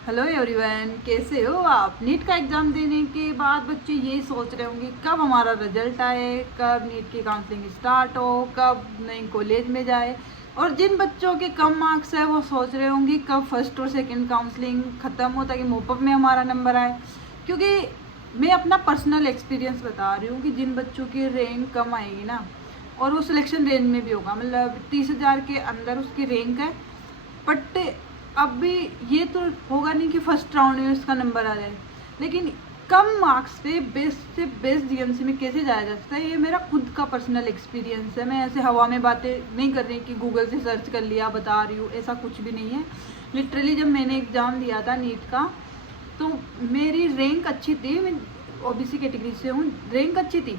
Hello everyone, कैसे हो आप। नीट का एग्ज़ाम देने के बाद बच्चे यही सोच रहे होंगे कब हमारा रिजल्ट आए, कब नीट की काउंसलिंग स्टार्ट हो, कब नई कॉलेज में जाए। और जिन बच्चों के कम मार्क्स है वो सोच रहे होंगे कब फर्स्ट और सेकंड काउंसलिंग ख़त्म हो ताकि मोपअप में हमारा नंबर आए। क्योंकि मैं अपना पर्सनल एक्सपीरियंस बता रही हूँ कि जिन बच्चों की रैंक कम आएगी ना, और वो सिलेक्शन रेंज में भी होगा, मतलब 30,000 के अंदर उसकी रैंक है, बट अभी ये तो होगा नहीं कि फर्स्ट राउंड में उसका नंबर आ जाए। लेकिन कम मार्क्स से बेस्ट जीएमसी में कैसे जाया जा सकता है, ये मेरा खुद का पर्सनल एक्सपीरियंस है। मैं ऐसे हवा में बातें नहीं कर रही कि गूगल से सर्च कर लिया बता रही हूँ, ऐसा कुछ भी नहीं है। लिटरली जब मैंने एग्ज़ाम दिया था नीट का, तो मेरी रैंक अच्छी थी, मैं ओबीसी कैटेगरी से हूँ, रैंक अच्छी थी।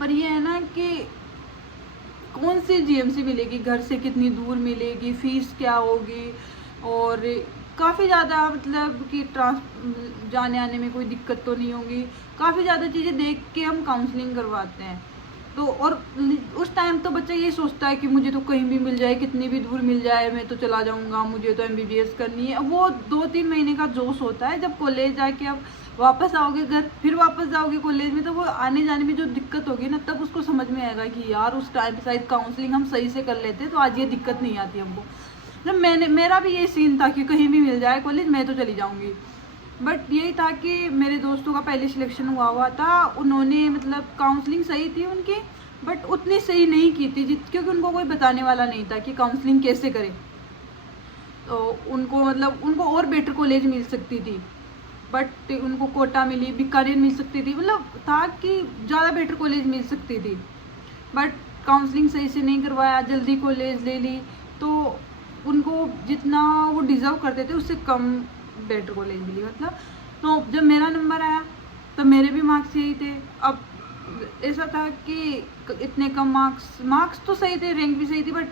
पर ये है ना कि कौन सी जीएमसी मिलेगी, घर से कितनी दूर मिलेगी, फीस क्या होगी, और काफ़ी ज़्यादा मतलब कि जाने आने में कोई दिक्कत तो नहीं होगी। काफ़ी ज़्यादा चीज़ें देख के हम काउंसलिंग करवाते हैं। तो और उस टाइम तो बच्चा ये सोचता है कि मुझे तो कहीं भी मिल जाए, कितनी भी दूर मिल जाए, मैं तो चला जाऊंगा, मुझे तो एमबीबीएस करनी है। वो 2-3 महीने का जोश होता है। जब कॉलेज जाके अब वापस आओगे घर, फिर वापस जाओगे कॉलेज में, तो वो आने जाने में जो दिक्कत होगी ना, तब उसको समझ में आएगा कि यार उस टाइम पे शायद काउंसलिंग हम सही से कर लेते तो आज ये दिक्कत नहीं आती हमको। जब मेरा भी ये सीन था कि कहीं भी मिल जाए कॉलेज, मैं तो चली जाऊंगी। बट यही था कि मेरे दोस्तों का पहले सिलेक्शन हुआ था, उन्होंने मतलब काउंसलिंग सही थी उनकी, बट उतनी सही नहीं की थी क्योंकि उनको कोई बताने वाला नहीं था कि काउंसलिंग कैसे करें। तो उनको मतलब उनको और बेटर कॉलेज मिल सकती थी, बट उनको कोटा मिली, बीकानेर मिल सकती थी, मतलब था कि ज़्यादा बेटर कॉलेज मिल सकती थी। बट काउंसलिंग सही से नहीं करवाया, जल्दी कॉलेज ले ली, तो उनको जितना वो डिज़र्व करते थे उससे कम बेटर कॉलेज मिली मतलब। तो जब मेरा नंबर आया तो मेरे भी मार्क्स यही थे। अब ऐसा था कि इतने कम मार्क्स तो सही थे, रैंक भी सही थी, बट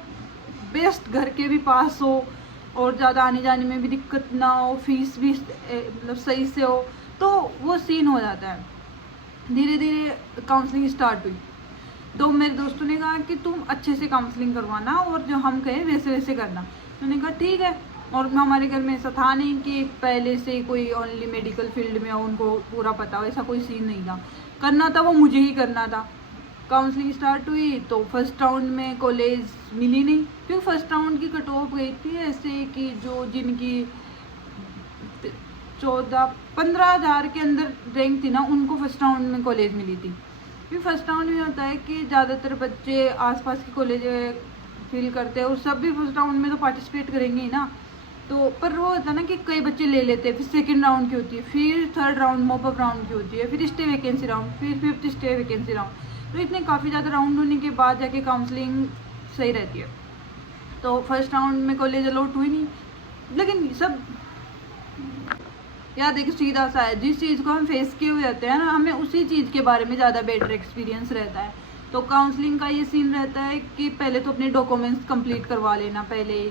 बेस्ट घर के भी पास हो और ज़्यादा आने जाने में भी दिक्कत ना हो, फीस भी मतलब सही से हो, तो वो सीन हो जाता है। धीरे धीरे काउंसलिंग स्टार्ट हुई, तो मेरे दोस्तों ने कहा कि तुम अच्छे से काउंसलिंग करवाना और जो हम कहें वैसे वैसे करना। मैंने कहा ठीक है। और हमारे घर में ऐसा था नहीं कि पहले से कोई ओनली मेडिकल फील्ड में हो, उनको पूरा पता हो, ऐसा कोई सीन नहीं था। करना था वो मुझे ही करना था। काउंसलिंग स्टार्ट हुई तो फर्स्ट राउंड में कॉलेज मिली नहीं, क्योंकि फर्स्ट राउंड की कट ऑफ गई थी ऐसे कि जो जिनकी 14-15 हज़ार के अंदर रैंक थी ना, उनको फर्स्ट राउंड में कॉलेज मिली थी। क्योंकि फर्स्ट राउंड में होता है कि ज़्यादातर बच्चे आसपास के कॉलेज फील करते हैं, और सब भी फर्स्ट राउंड में तो पार्टिसिपेट करेंगे ही ना। तो पर वो होता है ना कि कई बच्चे ले लेते हैं, फिर सेकंड राउंड की होती है, फिर थर्ड राउंड मॉपअप राउंड की होती है, फिर स्टे वैकेंसी राउंड, फिर फिफ्थ स्टे वैकेंसी राउंड। तो इतने काफ़ी ज़्यादा राउंड होने के बाद जाके काउंसलिंग सही रहती है। तो फर्स्ट राउंड में कॉलेज अलॉट हुई नहीं, लेकिन सब यार देखिए सीधा सा है, जिस चीज़ को हम फेस किए हुए होते हैं ना, हमें उसी चीज़ के बारे में ज़्यादा बेटर एक्सपीरियंस रहता है। तो काउंसलिंग का ये सीन रहता है कि पहले तो अपने डॉक्यूमेंट्स कंप्लीट करवा लेना पहले ही,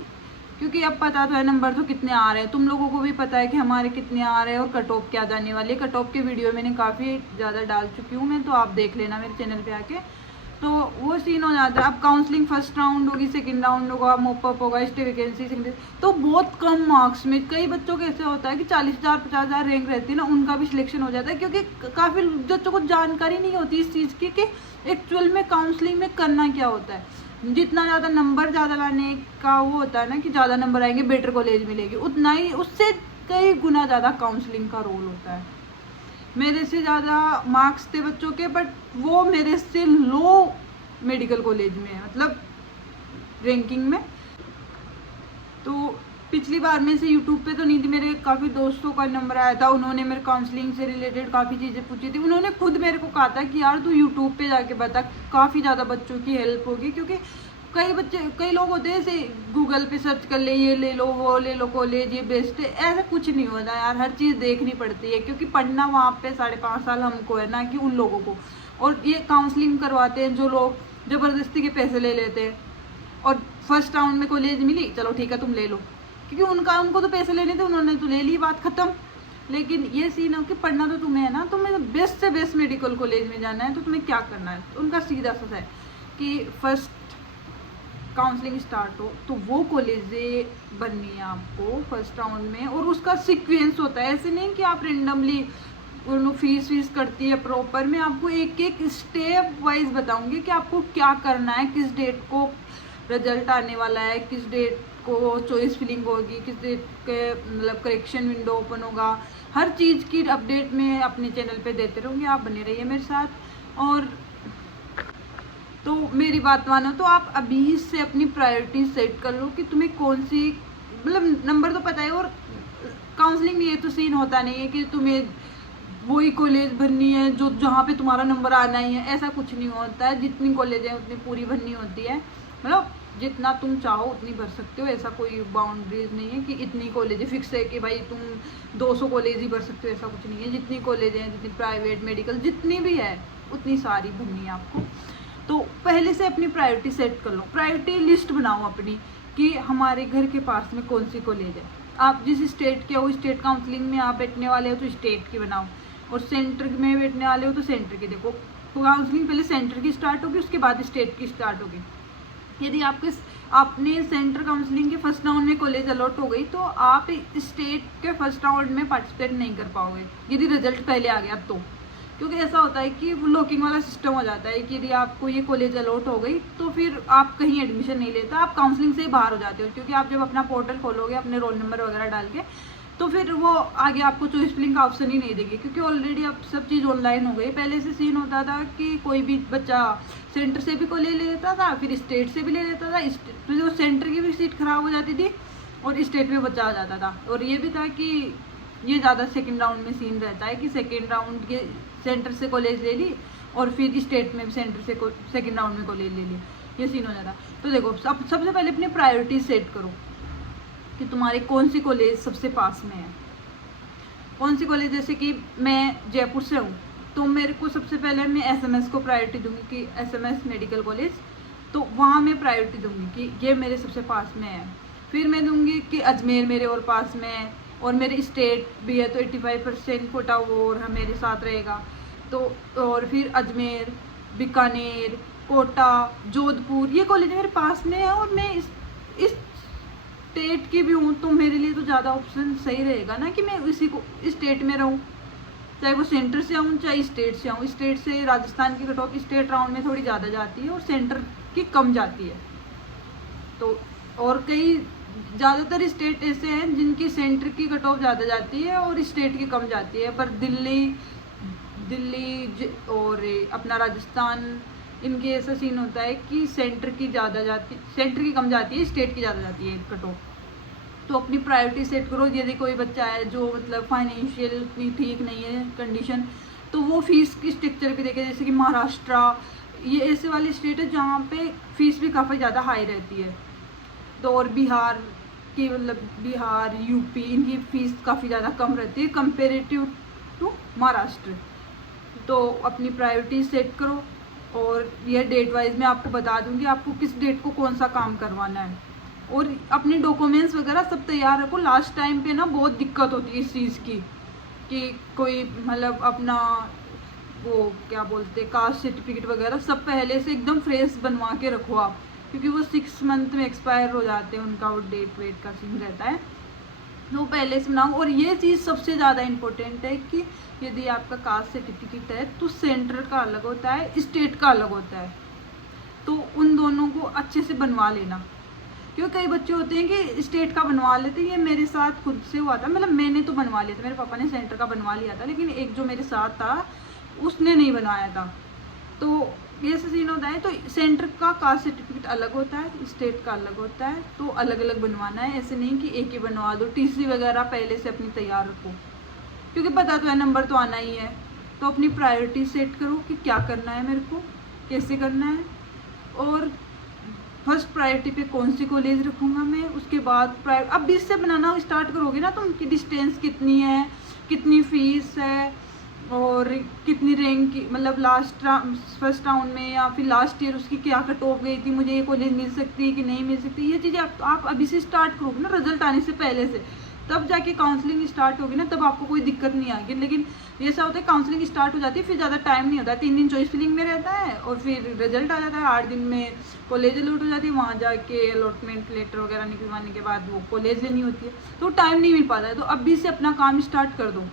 क्योंकि अब पता तो है नंबर तो कितने आ रहे हैं, तुम लोगों को भी पता है कि हमारे कितने आ रहे हैं और कट ऑफ क्या जाने वाली है। कट ऑफ के वीडियो मैंने काफ़ी ज़्यादा डाल चुकी हूँ मैं, तो आप देख लेना मेरे चैनल पे आके। तो वो सीन हो जाता है। अब काउंसलिंग फर्स्ट राउंड होगी, सेकंड राउंड होगा, मोपअप होगा, स्टे वैकेंसी, तो बहुत कम मार्क्स में कई बच्चों को ऐसे होता है कि 40,000 50,000 रैंक रहती है ना, उनका भी सिलेक्शन हो जाता है, क्योंकि काफ़ी बच्चों को जानकारी नहीं होती इस चीज़ की कि एक्चुअल में काउंसलिंग में करना क्या होता है। जितना ज़्यादा नंबर ज़्यादा लाने का वो होता है ना कि ज़्यादा नंबर आएंगे बेटर कॉलेज मिलेगी, उतना ही उससे कई गुना ज़्यादा काउंसलिंग का रोल होता है। मेरे से ज़्यादा मार्क्स थे बच्चों के, बट वो मेरे से लो मेडिकल कॉलेज में है, मतलब रैंकिंग में। तो पिछली बार में से यूट्यूब पे तो नहीं थी, मेरे काफ़ी दोस्तों का नंबर आया था, उन्होंने मेरे काउंसलिंग से रिलेटेड काफ़ी चीज़ें पूछी थी। उन्होंने खुद मेरे को कहा था कि यार तू यूट्यूब पे जाके बता, काफ़ी ज़्यादा बच्चों की हेल्प होगी। क्योंकि कई लोग होते हैं ऐसे गूगल पे सर्च कर ले, ये ले लो, वो ले लो, कॉलेज ये बेस्ट है, ऐसा कुछ नहीं होता यार। हर चीज़ देखनी पड़ती है, क्योंकि पढ़ना वहाँ पे 5.5 साल हमको है ना कि उन लोगों को। और ये काउंसलिंग करवाते हैं जो लोग, ज़बरदस्ती के पैसे ले लेते हैं। और फर्स्ट राउंड में कॉलेज मिली, चलो ठीक है तुम ले लो, क्योंकि उनको तो पैसे लेने थे, उन्होंने तो ले ली, बात खत्म। लेकिन ये सीन है कि पढ़ना तो तुम्हें है ना, तुम्हें बेस्ट से बेस्ट मेडिकल कॉलेज में जाना है, तो तुम्हें क्या करना है। तो उनका सीधा सा है कि फर्स्ट काउंसलिंग स्टार्ट हो तो वो कॉलेजें बननी है आपको फर्स्ट राउंड में, और उसका सीक्वेंस होता है। ऐसे नहीं कि आप रेंडमली फीस करती है प्रॉपर। मैं आपको एक एक स्टेप वाइज बताऊंगी कि आपको क्या करना है, किस डेट को रिजल्ट आने वाला है, किस डेट को चॉइस फिलिंग होगी, किस डेट के मतलब करेक्शन विंडो ओपन होगा। हर चीज़ की अपडेट मैं अपने चैनल पे देते रहूँगी, आप बने रहिए मेरे साथ। और तो मेरी बात मानो तो आप अभी से अपनी प्रायोरिटी सेट कर लो कि तुम्हें कौन सी, मतलब नंबर तो पता है। और काउंसलिंग में ये तो सीन होता नहीं है कि तुम्हें वही कॉलेज भरनी है जो जहाँ पे तुम्हारा नंबर आना ही है, ऐसा कुछ नहीं होता है। जितनी कॉलेज है उतनी पूरी भरनी होती है, मतलब जितना तुम चाहो उतनी भर सकते हो। ऐसा कोई बाउंड्रीज नहीं है कि इतनी कॉलेज फिक्स है कि भाई तुम 200 कॉलेज ही भर सकते हो, ऐसा कुछ नहीं है। जितनी कॉलेज हैं, जितनी प्राइवेट मेडिकल जितनी भी है उतनी सारी भरनी है आपको। तो पहले से अपनी प्रायोरिटी सेट कर लो, प्रायोरिटी लिस्ट बनाओ अपनी कि हमारे घर के पास में कौन सी कॉलेज है। आप जिस स्टेट के हो, स्टेट काउंसलिंग में आप बैठने वाले हो तो स्टेट की बनाओ, और सेंटर में बैठने वाले हो तो सेंटर की। देखो काउंसलिंग पहले सेंटर की स्टार्ट होगी, उसके बाद स्टेट की स्टार्ट होगी। यदि आपने सेंटर काउंसलिंग के फर्स्ट राउंड में कॉलेज अलॉट हो गई तो आप स्टेट के फर्स्ट राउंड में पार्टिसिपेट नहीं कर पाओगे यदि रिजल्ट पहले आ गया तो। क्योंकि ऐसा होता है कि वो लॉकिंग वाला सिस्टम हो जाता है कि यदि आपको ये कॉलेज अलॉट हो गई तो फिर आप कहीं एडमिशन नहीं लेता, आप काउंसलिंग से ही बाहर हो जाते हो। क्योंकि आप जब अपना पोर्टल खोलोगे अपने रोल नंबर वगैरह डाल के, तो फिर वो आगे आपको चॉइस फिलिंग का ऑप्शन ही नहीं देगी, क्योंकि ऑलरेडी अब सब चीज़ ऑनलाइन हो गई। पहले से सीन होता था कि कोई भी बच्चा सेंटर से भी कॉलेज ले लेता था, फिर स्टेट से भी ले लेता था, फिर जो सेंटर की भी सीट खराब हो जाती थी और स्टेट में बच्चा आ जाता था। और ये भी था कि ये ज़्यादा सेकेंड राउंड में सीन रहता है कि सेकेंड राउंड के सेंटर से कॉलेज ले ली और फिर स्टेट में भी सेंटर से सेकेंड राउंड में कॉलेज ले लिया, ये सीन हो जाता। तो देखो सबसे पहले अपनी प्रायोरिटी सेट करो कि तुम्हारे कौन सी कॉलेज सबसे पास में है, कौन सी कॉलेज। जैसे कि मैं जयपुर से हूँ तो मेरे को सबसे पहले मैं एसएमएस को प्रायोरिटी दूंगी कि एसएमएस मेडिकल कॉलेज, तो वहाँ मैं प्रायोरिटी दूंगी कि ये मेरे सबसे पास में है। फिर मैं दूंगी कि अजमेर मेरे और पास में है, और मेरे स्टेट भी है तो 85% कोटा वो और मेरे साथ रहेगा। तो और फिर अजमेर, बीकानेर, कोटा, जोधपुर, ये कॉलेज मेरे पास में है और मैं इस स्टेट की भी हूँ, तो मेरे लिए तो ज़्यादा ऑप्शन सही रहेगा ना कि मैं इसी को स्टेट में रहूँ, चाहे वो सेंटर से आऊँ चाहे स्टेट से आऊँ। स्टेट से राजस्थान की कट ऑफ स्टेट राउंड में थोड़ी ज़्यादा जाती है और सेंटर की कम जाती है। तो और कई ज़्यादातर स्टेट ऐसे हैं जिनकी सेंटर की कट ऑफ ज़्यादा जाती है और स्टेट की कम जाती है, पर दिल्ली और अपना राजस्थान, इनके ऐसा सीन होता है कि सेंटर की कम जाती है, स्टेट की ज़्यादा जाती है कट ऑफ। तो अपनी प्रायोरिटी सेट करो। यदि कोई बच्चा है जो मतलब फाइनेंशियल उतनी ठीक नहीं है कंडीशन, तो वो फीस की स्ट्रक्चर भी देखे। जैसे कि महाराष्ट्र, ये ऐसे वाली स्टेट है जहाँ पे फीस भी काफ़ी ज़्यादा हाई रहती है। तो और बिहार की, मतलब बिहार, यूपी, इनकी फ़ीस काफ़ी ज़्यादा कम रहती है कंपेरेटिव टू महाराष्ट्र। तो अपनी प्रायोरिटी सेट करो, और यह डेट वाइज मैं आपको बता दूंगी आपको किस डेट को कौन सा काम करवाना है। और अपने डॉक्यूमेंट्स वगैरह सब तैयार रखो। लास्ट टाइम पे ना बहुत दिक्कत होती है इस चीज़ की कि कोई मतलब अपना वो क्या बोलते कास्ट सर्टिफिकेट वगैरह सब पहले से एकदम फ्रेश बनवा के रखो आप, क्योंकि वो 6 मंथ में एक्सपायर हो जाते हैं, उनका वो डेट वेट का सीन रहता है, तो पहले से बनाओ। और ये चीज़ सबसे ज़्यादा इम्पोर्टेंट है कि यदि आपका कास्ट सर्टिफिकेट है तो सेंटर का अलग होता है, स्टेट का अलग होता है, तो उन दोनों को अच्छे से बनवा लेना। क्योंकि कई बच्चे होते हैं कि स्टेट का बनवा लेते हैं, ये मेरे साथ खुद से हुआ था। मतलब मैंने तो बनवा लिया था, मेरे पापा ने सेंटर का बनवा लिया था, लेकिन एक जो मेरे साथ था उसने नहीं बनवाया था। तो ये सीन होता है। तो सेंटर का कास्ट सर्टिफिकेट अलग होता है, स्टेट का अलग होता है, तो अलग अलग बनवाना है। ऐसे नहीं कि एक ही बनवा दो। टीसी वगैरह पहले से अपनी तैयार रखो, क्योंकि पता तो है नंबर तो आना ही है। तो अपनी प्रायोरिटी सेट करो कि क्या करना है मेरे को, कैसे करना है, और फर्स्ट प्रायोरिटी पे कौन सी कॉलेज रखूँगा मैं। उसके बाद अब 20 से बनाना स्टार्ट करोगे ना तुम कि डिस्टेंस कितनी है, कितनी फ़ीस है, और कितनी रैंक की, मतलब फर्स्ट राउंड में या फिर लास्ट ईयर उसकी क्या कट ऑफ गई थी, मुझे ये कॉलेज मिल सकती है कि नहीं मिल सकती। ये चीज़ें आप अभी से स्टार्ट करोगे ना रिजल्ट आने से पहले से, तब जाके काउंसलिंग स्टार्ट होगी ना, तब आपको कोई दिक्कत नहीं आएगी। लेकिन ये ऐसा होता है काउंसलिंग स्टार्ट हो जाती है, फिर ज़्यादा टाइम नहीं होता, 3 दिन चॉइस फिलिंग में रहता है और फिर रिजल्ट आ जाता है 8 दिन में, कॉलेज अलॉट हो जाती है, वहाँ जाके अलॉटमेंट लेटर वगैरह निकलवाने के बाद वो कॉलेज लेनी होती है, तो टाइम नहीं मिल पाता है। तो अभी से अपना काम स्टार्ट कर दो।